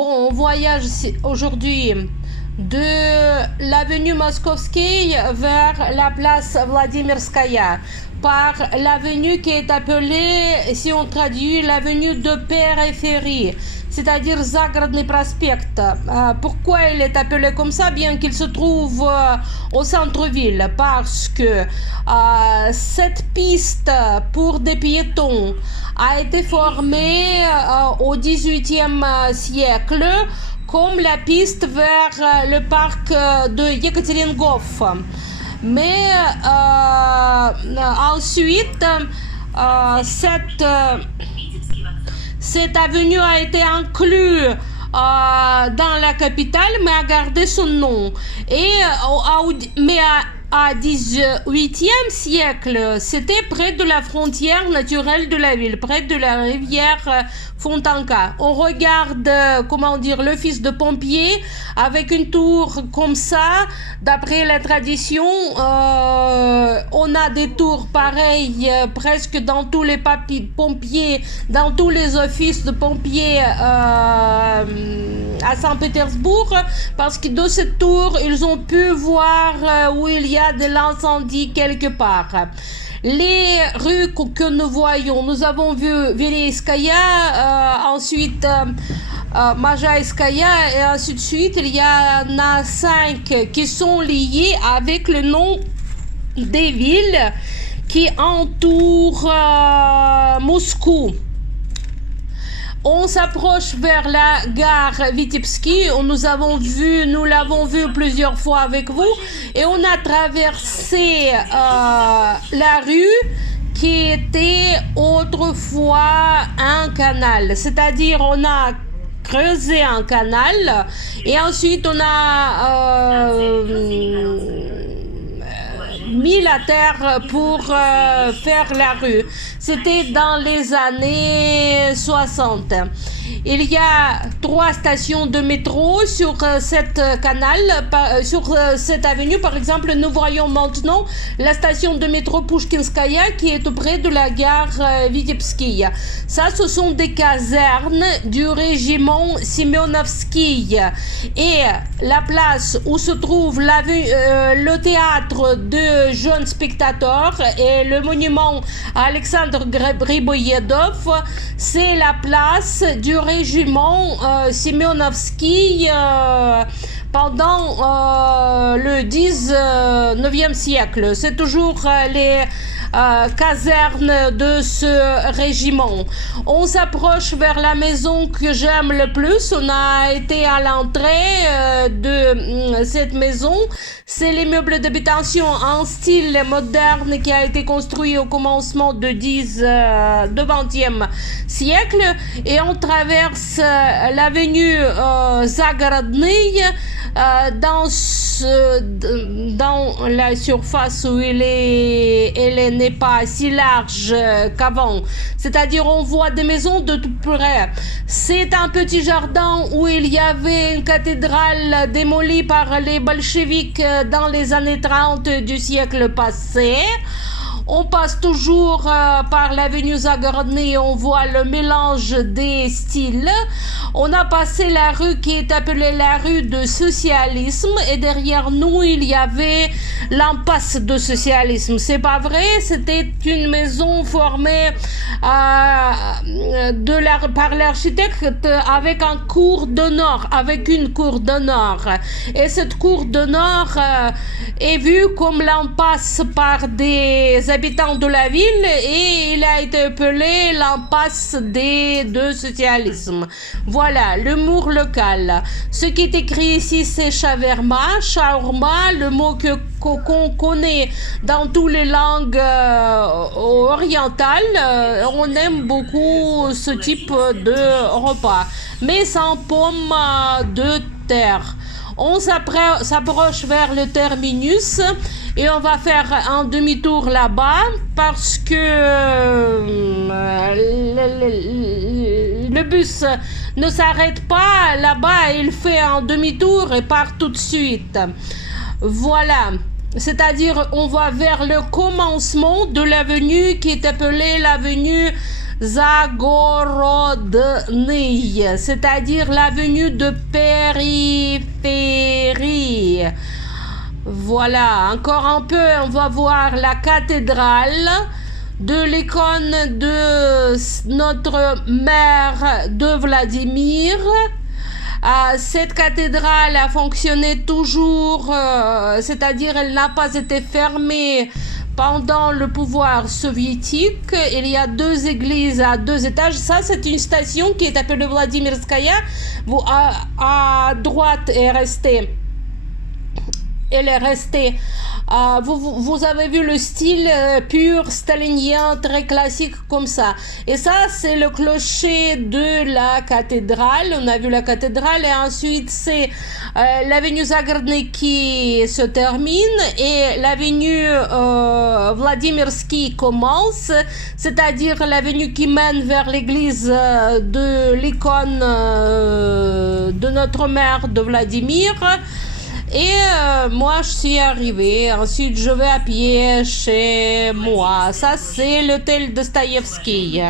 Bon, on voyage aujourd'hui de l'avenue Moskovski vers la place Vladimirskaya par l'avenue qui est appelée, si on traduit, l'avenue de périphérie, c'est-à-dire Загородный проспект. Pourquoi il est appelé comme ça, bien qu'il se trouve au centre-ville? Parce que cette piste pour des piétons a été formée au XVIIIe siècle comme la piste vers le parc de Yekateringof. Mais ensuite, cette avenue a été inclue dans la capitale, mais a gardé son nom. Mais à 18e siècle, c'était près de la frontière naturelle de la ville, près de la rivière Fontanka. On regarde, le fils de pompier avec une tour comme ça. D'après la tradition, on a des tours pareilles presque dans tous les pompiers, dans tous les offices de pompiers à Saint-Pétersbourg, parce que de cette tour, ils ont pu voir où il y a de l'incendie quelque part. Les rues que nous voyons, nous avons vu Vereyskaya, ensuite Majayskaya et ainsi de suite. Il y en a 5 qui sont liées avec le nom des villes qui entourent Moscou. On s'approche vers la gare Vitebsky, nous l'avons vu plusieurs fois avec vous, et on a traversé la rue qui était autrefois un canal, c'est-à-dire on a creusé un canal et ensuite on a mis la terre pour faire la rue. C'était dans les années 60. Il y a 3 stations de métro sur cette sur cette avenue. Par exemple, nous voyons maintenant la station de métro Pushkinskaya qui est auprès de la gare Vitebsky. Ça, ce sont des casernes du régiment Simeonovski. Et la place où se trouve le théâtre de jeunes spectateurs et le monument à Alexandre Griboyedov, c'est la place du régiment Simeonovski pendant le 19e siècle. C'est toujours les casernes de ce régiment. On s'approche vers la maison que j'aime le plus. On a été à l'entrée de cette maison. C'est l'immeuble d'habitation en style moderne qui a été construit au commencement du 20e siècle. Et on traverse l'avenue Zagorodny dans la surface où elle n'est pas si large qu'avant. C'est-à-dire on voit des maisons de tout près. C'est un petit jardin où il y avait une cathédrale démolie par les bolcheviks dans les années 30 du siècle passé. On passe toujours par l'avenue Zagorodny et on voit le mélange des styles. On a passé la rue qui est appelée la rue de socialisme et derrière nous il y avait l'impasse de socialisme. C'est pas vrai, c'était une maison formée par l'architecte avec une cour d'honneur. Et cette cour d'honneur est vue comme l'impasse par des habitants de la ville et il a été appelé l'impasse de socialisme. Voilà, l'humour local. Ce qui est écrit ici, c'est shawarma, le mot qu'on connaît dans toutes les langues orientales. On aime beaucoup ce type de repas, mais sans pommes de terre. On s'approche vers le terminus et on va faire un demi-tour là-bas parce que le bus ne s'arrête pas là-bas, il fait un demi-tour et part tout de suite. Voilà. C'est-à-dire, on va vers le commencement de l'avenue qui est appelée l'avenue Zagorodny, c'est-à-dire l'avenue de périphérie. Voilà, encore un peu, on va voir la cathédrale de l'icône de notre mère de Vladimir. Cette cathédrale a fonctionné toujours, c'est-à-dire elle n'a pas été fermée pendant le pouvoir soviétique. Il y a 2 églises à 2 étages. Ça, c'est une station qui est appelée Vladimirskaya. À droite est restée. Elle est restée. Vous avez vu le style pur stalinien, très classique comme ça. Et ça, c'est le clocher de la cathédrale. On a vu la cathédrale et ensuite c'est l'avenue Zagorodny qui se termine et l'avenue Vladimirsky commence, c'est-à-dire l'avenue qui mène vers l'église de l'icône de notre mère de Vladimir. Et moi, je suis arrivée. Ensuite, je vais à pied chez moi. Ça, c'est l'hôtel Dostoïevski.